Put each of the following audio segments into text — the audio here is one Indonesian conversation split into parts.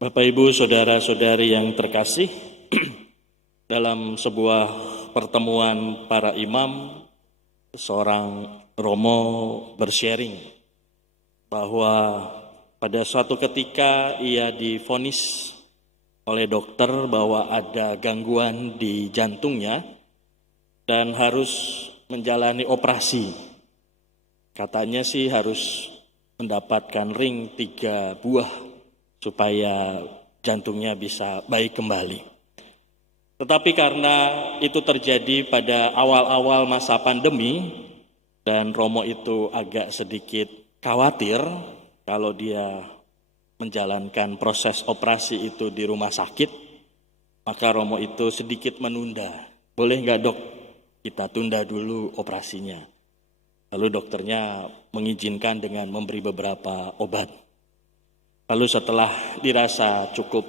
Bapak, Ibu, saudara-saudari yang terkasih, dalam sebuah pertemuan para imam, seorang Romo bersharing bahwa pada suatu ketika ia divonis oleh dokter bahwa ada gangguan di jantungnya dan harus menjalani operasi. Katanya sih harus mendapatkan ring 3 buah supaya jantungnya bisa baik kembali. Tetapi karena itu terjadi pada awal-awal masa pandemi dan Romo itu agak sedikit khawatir kalau dia menjalankan proses operasi itu di rumah sakit, maka Romo itu sedikit menunda. Boleh nggak, Dok, kita tunda dulu operasinya? Lalu dokternya mengizinkan dengan memberi beberapa obat. Lalu setelah dirasa cukup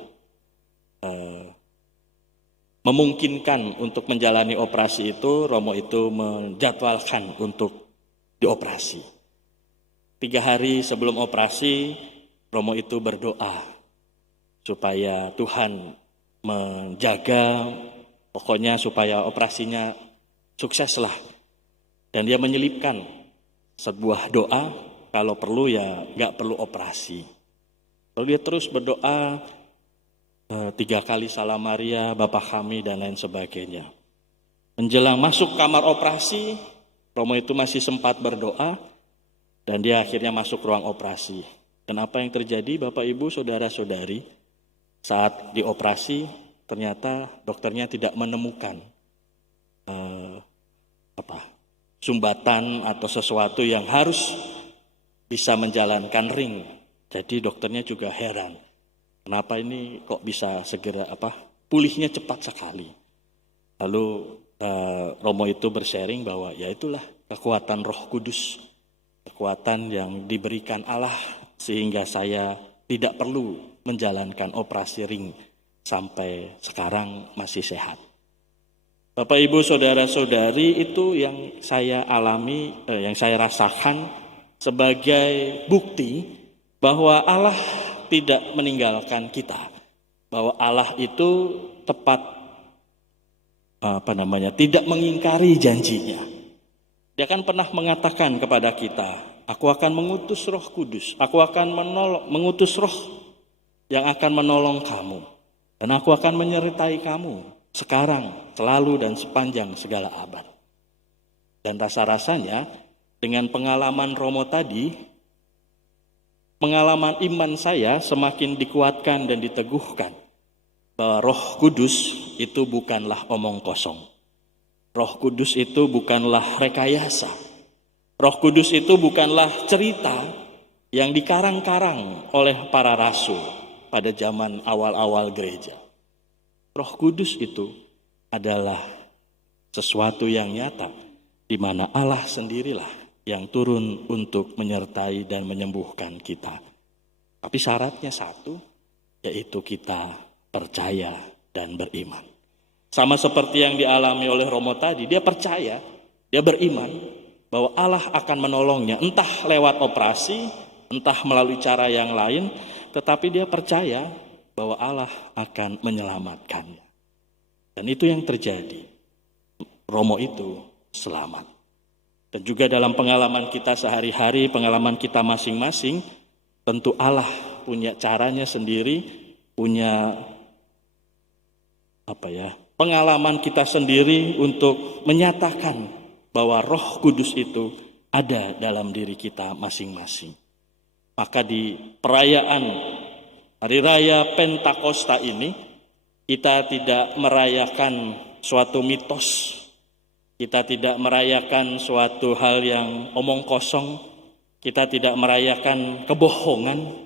memungkinkan untuk menjalani operasi itu, Romo itu menjadwalkan untuk dioperasi. 3 hari sebelum operasi, Romo itu berdoa supaya Tuhan menjaga, pokoknya supaya operasinya sukseslah. Dan dia menyelipkan sebuah doa, kalau perlu ya nggak perlu operasi. Lalu dia terus berdoa 3 kali Salam Maria, Bapa Kami, dan lain sebagainya. Menjelang masuk kamar operasi, Romo itu masih sempat berdoa, dan dia akhirnya masuk ruang operasi. Dan apa yang terjadi, Bapak, Ibu, saudara-saudari, saat dioperasi, ternyata dokternya tidak menemukan sumbatan atau sesuatu yang harus bisa menjalankan ring. Jadi dokternya juga heran, kenapa ini kok bisa segera pulihnya cepat sekali. Lalu Romo itu bersharing bahwa ya itulah kekuatan Roh Kudus, kekuatan yang diberikan Allah sehingga saya tidak perlu menjalankan operasi ring sampai sekarang masih sehat. Bapak, Ibu, saudara-saudari, itu yang saya alami, yang saya rasakan sebagai bukti bahwa Allah tidak meninggalkan kita, bahwa Allah itu tidak mengingkari janjinya. Dia kan pernah mengatakan kepada kita, aku akan mengutus Roh Kudus, aku akan mengutus Roh yang akan menolong kamu, dan aku akan menyertai kamu sekarang, selalu, dan sepanjang segala abad. Dan rasa-rasanya dengan pengalaman Romo tadi, pengalaman iman saya semakin dikuatkan dan diteguhkan bahwa Roh Kudus itu bukanlah omong kosong. Roh Kudus itu bukanlah rekayasa. Roh Kudus itu bukanlah cerita yang dikarang-karang oleh para rasul pada zaman awal-awal gereja. Roh Kudus itu adalah sesuatu yang nyata di mana Allah sendirilah yang turun untuk menyertai dan menyembuhkan kita. Tapi syaratnya satu, yaitu kita percaya dan beriman. Sama seperti yang dialami oleh Romo tadi, dia percaya, dia beriman bahwa Allah akan menolongnya, entah lewat operasi, entah melalui cara yang lain, tetapi dia percaya bahwa Allah akan menyelamatkannya. Dan itu yang terjadi. Romo itu selamat. Dan juga dalam pengalaman kita sehari-hari, pengalaman kita masing-masing, tentu Allah punya caranya sendiri, punya pengalaman kita sendiri untuk menyatakan bahwa Roh Kudus itu ada dalam diri kita masing-masing. Maka di perayaan Hari Raya Pentakosta ini, kita tidak merayakan suatu mitos, kita tidak merayakan suatu hal yang omong kosong, kita tidak merayakan kebohongan,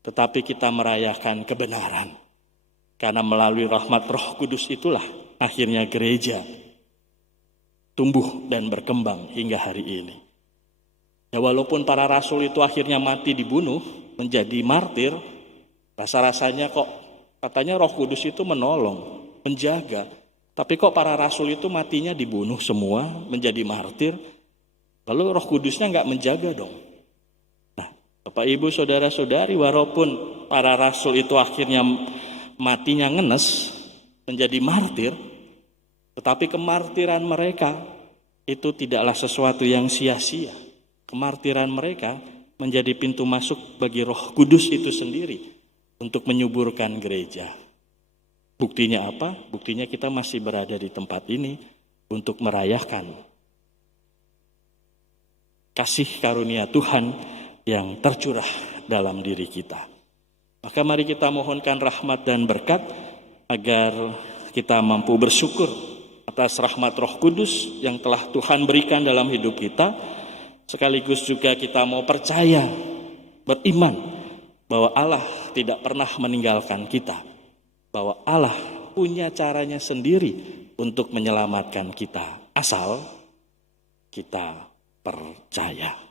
tetapi kita merayakan kebenaran. Karena melalui rahmat Roh Kudus itulah akhirnya gereja tumbuh dan berkembang hingga hari ini. Ya, walaupun para rasul itu akhirnya mati dibunuh, menjadi martir, rasa-rasanya kok katanya Roh Kudus itu menolong, menjaga. Tapi kok para rasul itu matinya dibunuh semua, menjadi martir, lalu Roh Kudusnya nggak menjaga dong. Nah, Bapak, Ibu, saudara-saudari, walaupun para rasul itu akhirnya matinya ngenes, menjadi martir, tetapi kemartiran mereka itu tidaklah sesuatu yang sia-sia. Kemartiran mereka menjadi pintu masuk bagi Roh Kudus itu sendiri untuk menyuburkan gereja. Buktinya apa? Buktinya kita masih berada di tempat ini untuk merayakan kasih karunia Tuhan yang tercurah dalam diri kita. Maka mari kita mohonkan rahmat dan berkat agar kita mampu bersyukur atas rahmat Roh Kudus yang telah Tuhan berikan dalam hidup kita. Sekaligus juga kita mau percaya, beriman bahwa Allah tidak pernah meninggalkan kita. Bahwa Allah punya caranya sendiri untuk menyelamatkan kita. Asal kita percaya.